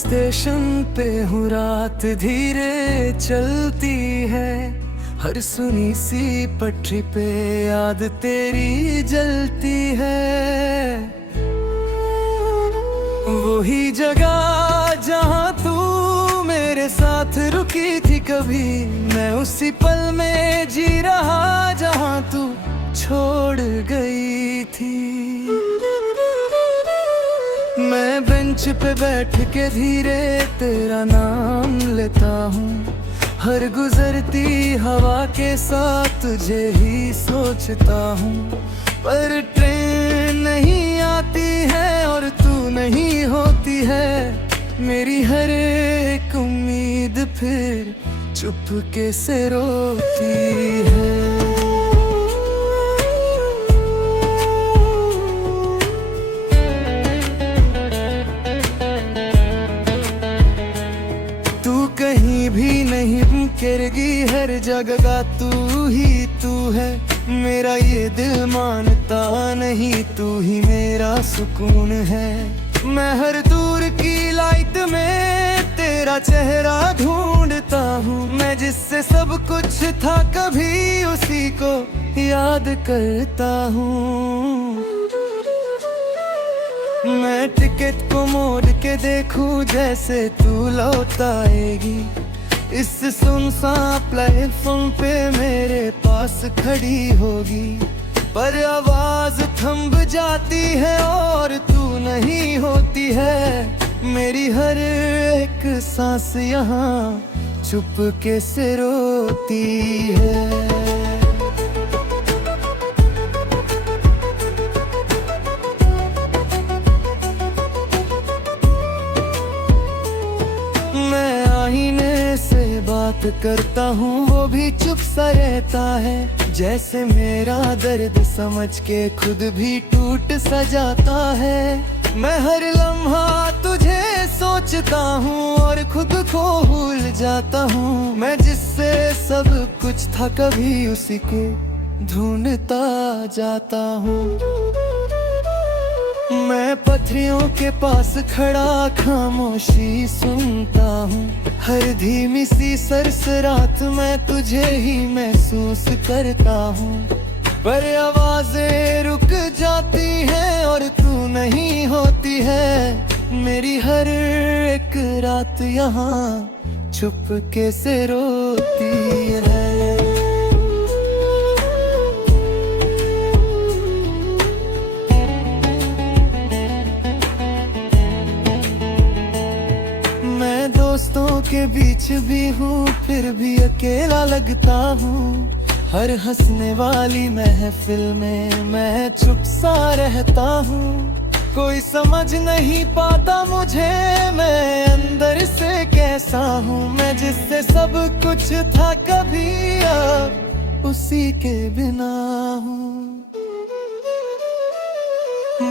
Station पे हूँ, रात धीरे चलती है। हर सुनी सी पटरी पे याद तेरी जलती है। वही जगह जहाँ तू मेरे साथ रुकी थी कभी, मैं उसी पल में जी रहा जहाँ तू छोड़ गई थी। मैं बेंच पे बैठ के धीरे तेरा नाम लेता हूँ। हर गुजरती हवा के साथ तुझे ही सोचता हूँ। पर ट्रेन नहीं आती है और तू नहीं होती है। मेरी हर एक उम्मीद फिर चुपके से रोती है। कहीं भी नहीं बिखरेगी, हर जगह तू ही तू है। मेरा ये दिल मानता नहीं, तू ही मेरा सुकून है। मैं हर दूर की लाइट में तेरा चेहरा ढूंढता हूँ। मैं जिससे सब कुछ था कभी उसी को याद करता हूँ। मैं टिकट को मोड़ के देखूं जैसे तू लौट आएगी। इस सुनसान प्लेटफॉर्म पे मेरे पास खड़ी होगी। पर आवाज थम जाती है और तू नहीं होती है। मेरी हर एक सांस यहाँ चुपके से रोती है। आईने से बात करता हूँ, वो भी चुप सा रहता है। जैसे मेरा दर्द समझ के खुद भी टूट सा जाता है। मैं हर लम्हा तुझे सोचता हूँ और खुद को भूल जाता हूँ। मैं जिससे सब कुछ था कभी उसी को ढूंढता जाता हूँ। मैं पथरियों के पास खड़ा खामोशी सुनता हूँ। हर धीमी सी सरसराहट मैं तुझे ही महसूस करता हूँ। पर आवाजें रुक जाती हैं और तू नहीं होती है। मेरी हर एक रात यहाँ चुपके से रोती है। दोस्तों के बीच भी हूँ फिर भी अकेला लगता हूँ। हर हंसने वाली महफिल में मैं चुप सा रहता हूँ। कोई समझ नहीं पाता मुझे मैं अंदर से कैसा हूँ। मैं जिससे सब कुछ था कभी अब उसी के बिना हूँ।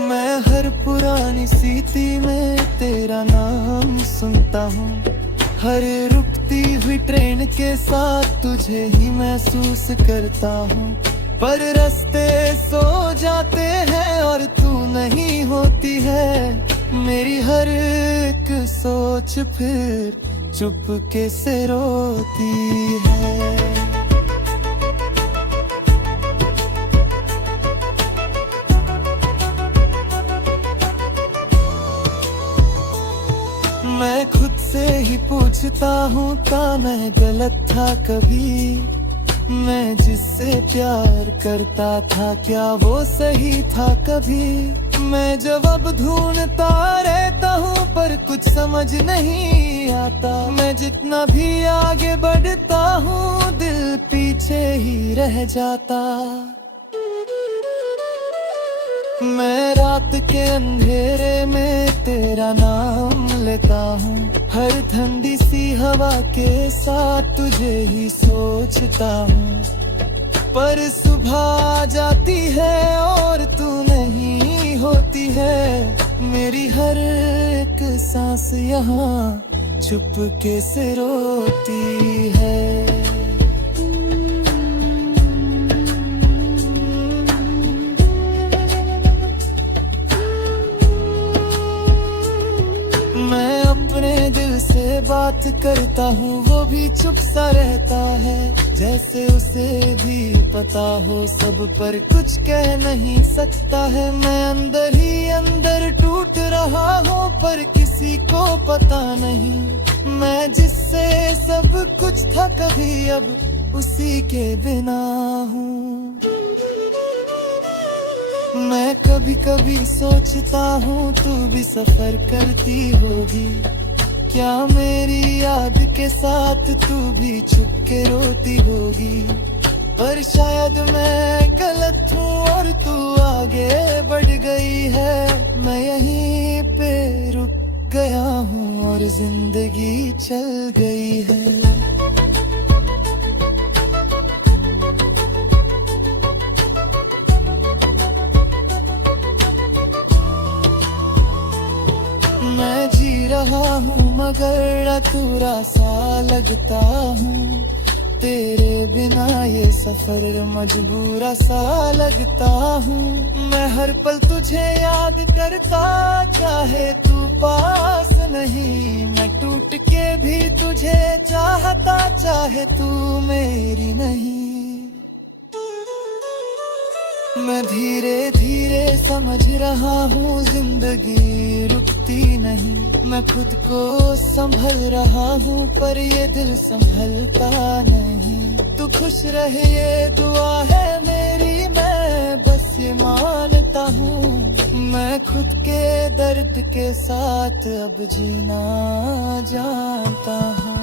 मैं हर पुरानी सीटी में तेरा नाम सुनता हूँ। हर रुकती हुई ट्रेन के साथ तुझे ही महसूस करता हूँ। पर रास्ते सो जाते हैं और तू नहीं होती है। मेरी हर एक सोच फिर चुपके से रोती है। मैं खुद से ही पूछता हूँ क्या मैं गलत था कभी। मैं जिससे प्यार करता था क्या वो सही था कभी। मैं जवाब ढूंढता रहता हूँ पर कुछ समझ नहीं आता। मैं जितना भी आगे बढ़ता हूँ दिल पीछे ही रह जाता। मैं रात के अंधेरे में तेरा नाम लेता हूँ। हर ठंडी सी हवा के साथ तुझे ही सोचता हूँ। पर सुबह आ जाती है और तू नहीं होती है। मेरी हर एक सांस यहाँ चुपके से रोती है। मैं अपने बात करता हूँ वो भी चुप सा रहता है, जैसे उसे भी पता हो सब पर कुछ कह नहीं सकता है। मैं अंदर ही अंदर टूट रहा हूँ पर किसी को पता नहीं। मैं जिससे सब कुछ था कभी अब उसी के बिना हूँ। मैं कभी कभी सोचता हूँ तू भी सफर करती होगी, क्या मेरी याद के साथ तू भी छुप के रोती होगी। पर शायद मैं गलत हूँ और तू आगे बढ़ गई है, मैं यहीं पे रुक गया हूँ और जिंदगी चल गई है। मैं जी रहा हूँ मगर अधूरा सा लगता हूँ, तेरे बिना ये सफर मजबूरा सा लगता हूँ। मैं हर पल तुझे याद करता, चाहे तू पास नहीं। मैं टूट के भी तुझे चाहता, चाहे तू मेरी नहीं। मैं धीरे धीरे समझ रहा हूँ जिंदगी रुकती नहीं। मैं खुद को संभल रहा हूँ पर ये दिल संभलता नहीं। तू खुश रहे ये दुआ है मेरी, मैं बस ये मानता हूँ। मैं खुद के दर्द के साथ अब जीना जानता हूँ।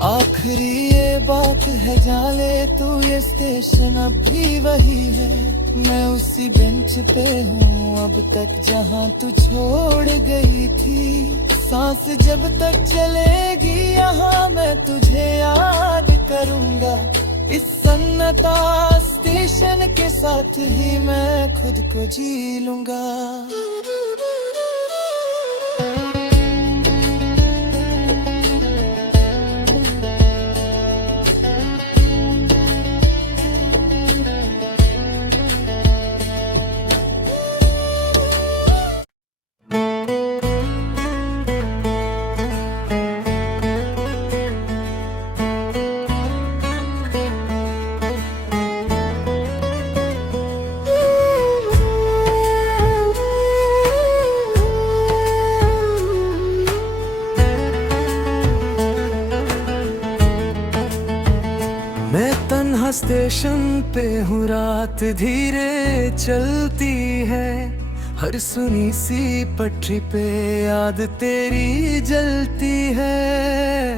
आखिरी ये बात है जाने तू, ये स्टेशन अब भी वही है। मैं उसी बेंच पे हूँ अब तक जहाँ तू छोड़ गई थी। सांस जब तक चलेगी यहाँ मैं तुझे याद करूँगा। इस सन्नाटा स्टेशन के साथ ही मैं खुद को जी लूँगा। मैं तन्हा स्टेशन पे हूँ, रात धीरे चलती है। हर सुनी सी पटरी पे याद तेरी जलती है।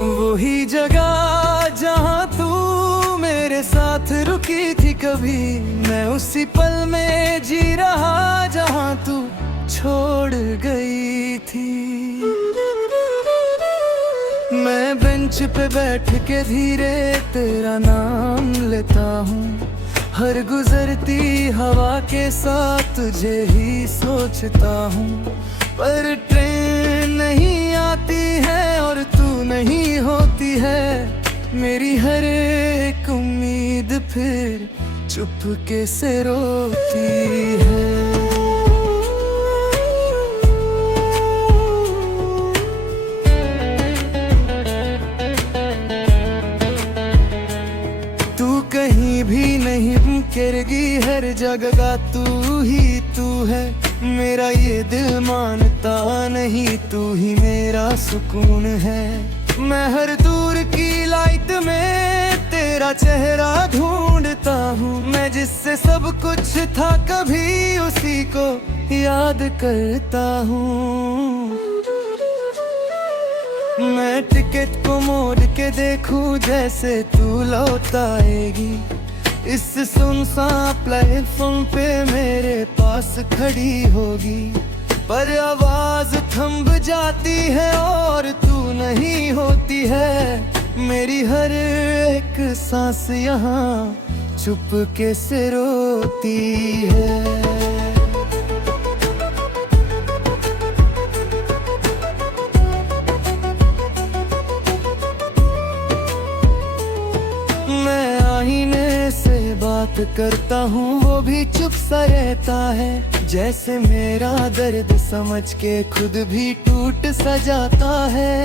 वही जगह जहाँ तू मेरे साथ रुकी थी कभी, मैं उसी पल में जी रहा जहाँ तू छोड़ गई थी। मैं बेंच पे बैठ के धीरे तेरा नाम लेता हूँ। हर गुजरती हवा के साथ तुझे ही सोचता हूँ। पर ट्रेन नहीं आती है और तू नहीं होती है। मेरी हर एक उम्मीद फिर चुपके से रोती है। कहीं भी नहीं बिखरेगी, हर जगह तू ही तू है। मेरा ये दिल मानता नहीं, तू ही मेरा सुकून है। मैं हर दूर की लाइट में तेरा चेहरा ढूंढता हूँ। मैं जिससे सब कुछ था कभी उसी को याद करता हूँ। मैं टिकट को मोड़ के देखूं जैसे तू लौट आएगी। इस सुनसान प्लेटफॉर्म पे मेरे पास खड़ी होगी। पर आवाज थम जाती है और तू नहीं होती है। मेरी हर एक सांस यहाँ चुपके से रोती है। करता हूँ वो भी चुप सा रहता है। जैसे मेरा दर्द समझ के खुद भी टूट सा जाता है।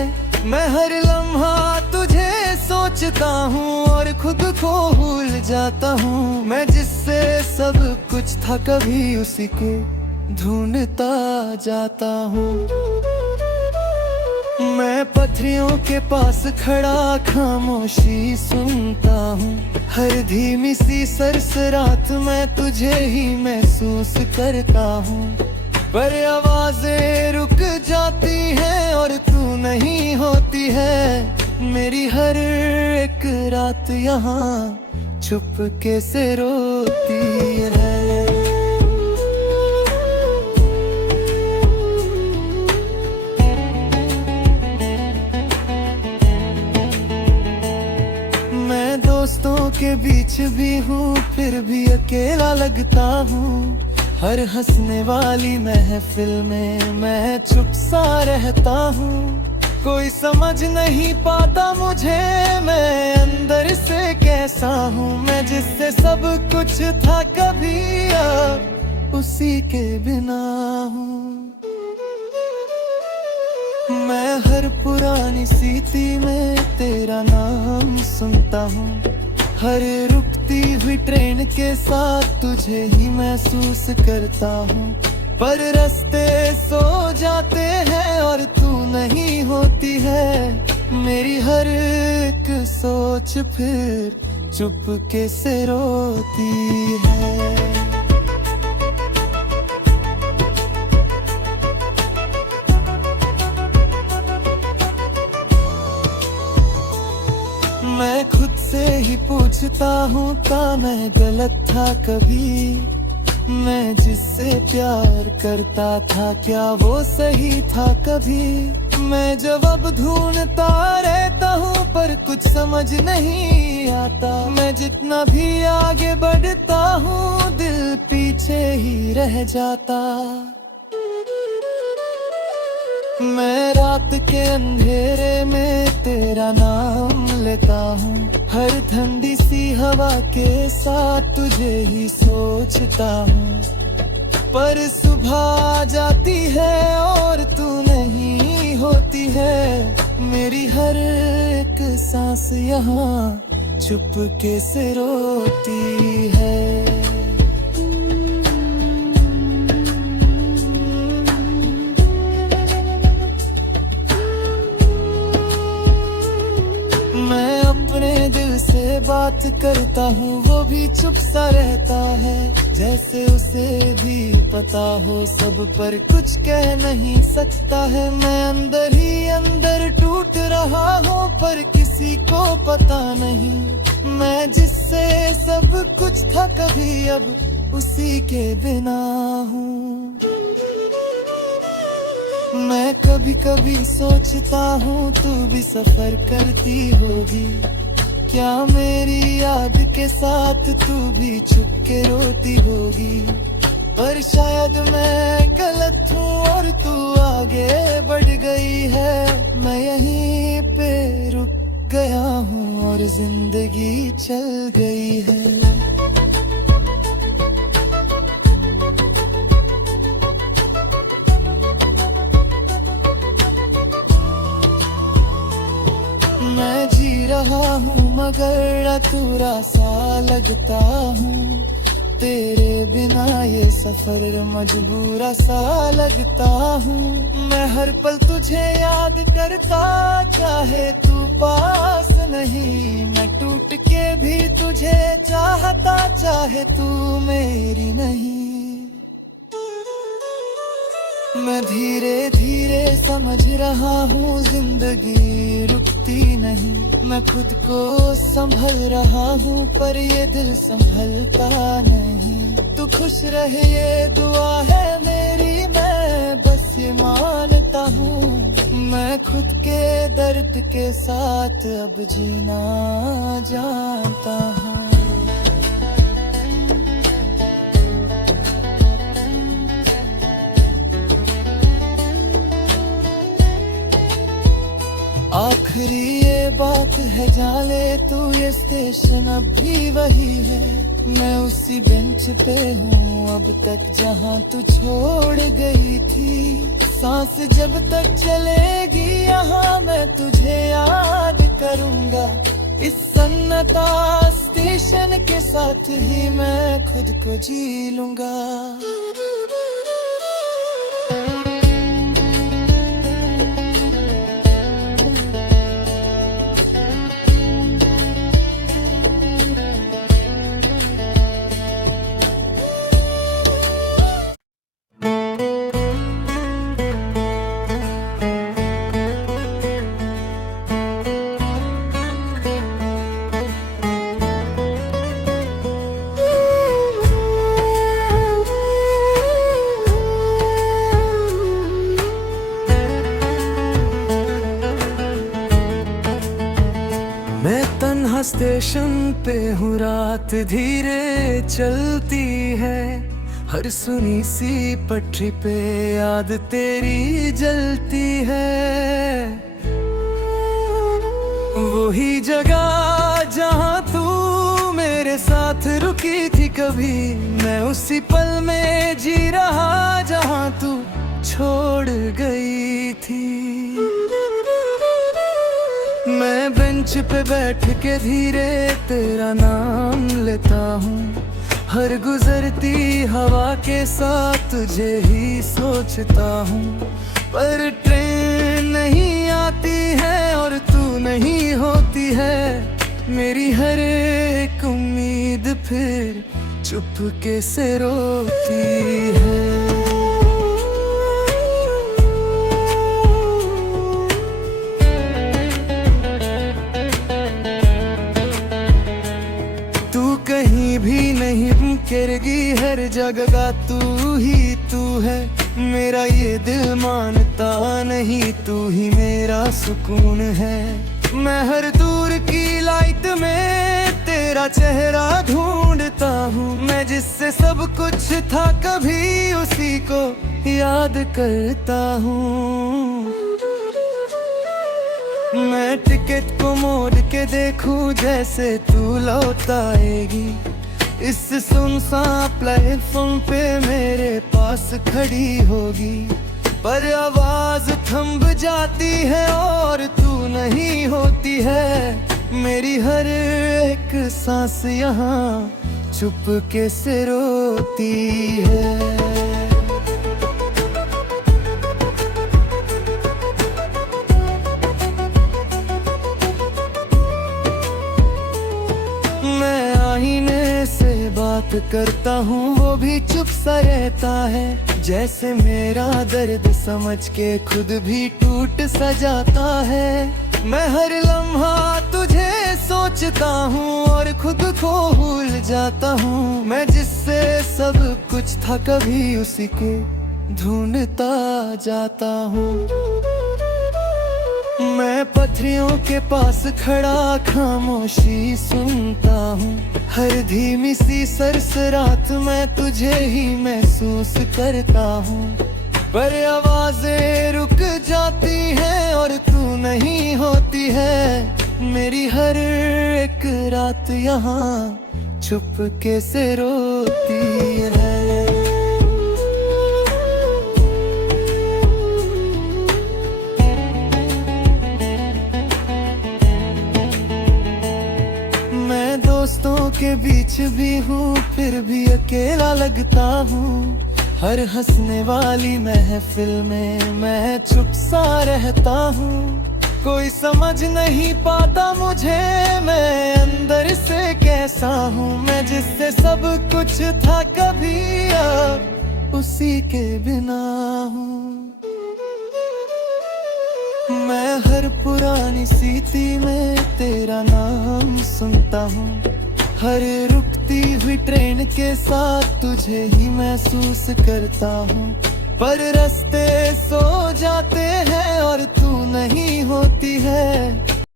मैं हर लम्हा तुझे सोचता हूँ और खुद को भूल जाता हूँ। मैं जिससे सब कुछ था कभी उसी को ढूंढता जाता हूँ। मैं पथरियों के पास खड़ा खामोशी सुनता हूँ। हर धीमी सी सरसराहट मैं तुझे ही महसूस करता हूँ। पर आवाजें रुक जाती हैं और तू नहीं होती है। मेरी हर एक रात यहाँ चुपके से रोती है। दोस्तों के बीच भी हूँ फिर भी अकेला लगता हूँ। हर हंसने वाली महफिल में मैं चुप सा रहता हूँ। कोई समझ नहीं पाता मुझे मैं अंदर से कैसा हूँ। मैं जिससे सब कुछ था कभी अब उसी के बिना हूँ। मैं हर पुरानी सीटी में तेरा नाम सुनता हूँ। हर रुकती हुई ट्रेन के साथ तुझे ही महसूस करता हूँ। पर रास्ते सो जाते हैं और तू नहीं होती है। मेरी हर एक सोच फिर चुपके से रोती है। मैं खुद से ही पूछता हूँ क्या मैं गलत था कभी। मैं जिससे प्यार करता था क्या वो सही था कभी। मैं जवाब ढूंढता रहता हूँ पर कुछ समझ नहीं आता। मैं जितना भी आगे बढ़ता हूँ दिल पीछे ही रह जाता। मैं रात के अंधेरे में तेरा नाम लेता हूँ। हर ठंडी सी हवा के साथ तुझे ही सोचता हूँ। पर सुबह आ जाती है और तू नहीं होती है। मेरी हर एक सांस यहाँ चुपके से रोती है। मैं अपने दिल से बात करता हूँ वो भी चुप सा रहता है। जैसे उसे भी पता हो सब पर कुछ कह नहीं सकता है। मैं अंदर ही अंदर टूट रहा हूँ पर किसी को पता नहीं। मैं जिससे सब कुछ था कभी अब उसी के बिना हूँ। मैं कभी कभी सोचता हूँ तू भी सफर करती होगी क्या। मेरी याद के साथ तू भी छुप के रोती होगी। पर शायद मैं गलत हूँ और तू आगे बढ़ गई है। मैं यहीं पे रुक गया हूँ और जिंदगी चल गई है। मैं जी रहा हूँ मगर अधूरा सा लगता हूँ। तेरे बिना ये सफर मजबूरा सा लगता हूँ। मैं हर पल तुझे याद करता चाहे तू पास नहीं। मैं टूट के भी तुझे चाहता चाहे तू मेरी नहीं। मैं धीरे धीरे समझ रहा हूँ जिंदगी रुकती नहीं। मैं खुद को संभल रहा हूँ पर ये दिल संभलता नहीं। तू खुश रहे ये दुआ है मेरी मैं बस ये मानता हूँ। मैं खुद के दर्द के साथ अब जीना जानता हूँ। आखिरी ये बात है जाले तू, ये स्टेशन अब भी वही है। मैं उसी बेंच पे हूँ अब तक जहाँ तू छोड़ गई थी। सांस जब तक चलेगी यहाँ मैं तुझे याद करूँगा। इस सन्नाटा स्टेशन के साथ ही मैं खुद को जी लूँगा। मैं तन्हा स्टेशन पे हूँ, रात धीरे चलती है। हर सुनी सी पटरी पे याद तेरी जलती है। वही जगह जहाँ तू मेरे साथ रुकी थी कभी, मैं उसी पल में जी रहा जहाँ तू छोड़ गई थी। मैं बेंच पे बैठ के धीरे तेरा नाम लेता हूँ। हर गुजरती हवा के साथ तुझे ही सोचता हूँ। पर ट्रेन नहीं आती है और तू नहीं होती है। मेरी हर एक उम्मीद फिर चुपके से रोती है। कहीं भी नहीं बिखरेगी, हर जगह तू ही तू है। मेरा ये दिल मानता नहीं, तू ही मेरा सुकून है। मैं हर दूर की लाइट में तेरा चेहरा ढूंढता हूँ। मैं जिससे सब कुछ था कभी उसी को याद करता हूँ। मैं टिकट को मोड़ के देखूं जैसे तू लौट आएगी। इस सुनसान प्लेटफॉर्म पे मेरे पास खड़ी होगी। पर आवाज थम जाती है और तू नहीं होती है। मेरी हर एक सांस यहाँ चुपके से रोती है। आईने से बात करता हूँ, वो भी चुप सा रहता है। जैसे मेरा दर्द समझ के खुद भी टूट सा जाता है। मैं हर लम्हा तुझे सोचता हूँ और खुद को भूल जाता हूँ। मैं जिससे सब कुछ था कभी उसी को ढूंढता जाता हूँ। मैं पथरियों के पास खड़ा खामोशी सुनता हूँ। हर धीमी सी सरसराहट मैं तुझे ही महसूस करता हूँ। पर आवाजें रुक जाती हैं और तू नहीं होती है। मेरी हर एक रात यहाँ चुपके से रोती है। दोस्तों के बीच भी हूँ फिर भी अकेला लगता हूँ। हर हंसने वाली महफिल में मैं चुप सा रहता हूँ। कोई समझ नहीं पाता मुझे मैं अंदर से कैसा हूँ। मैं जिससे सब कुछ था कभी अब उसी के बिना हूँ। मैं हर पुरानी सीटी में तेरा नाम सुनता हूँ। हर रुकती हुई ट्रेन के साथ तुझे ही महसूस करता हूँ। पर रास्ते सो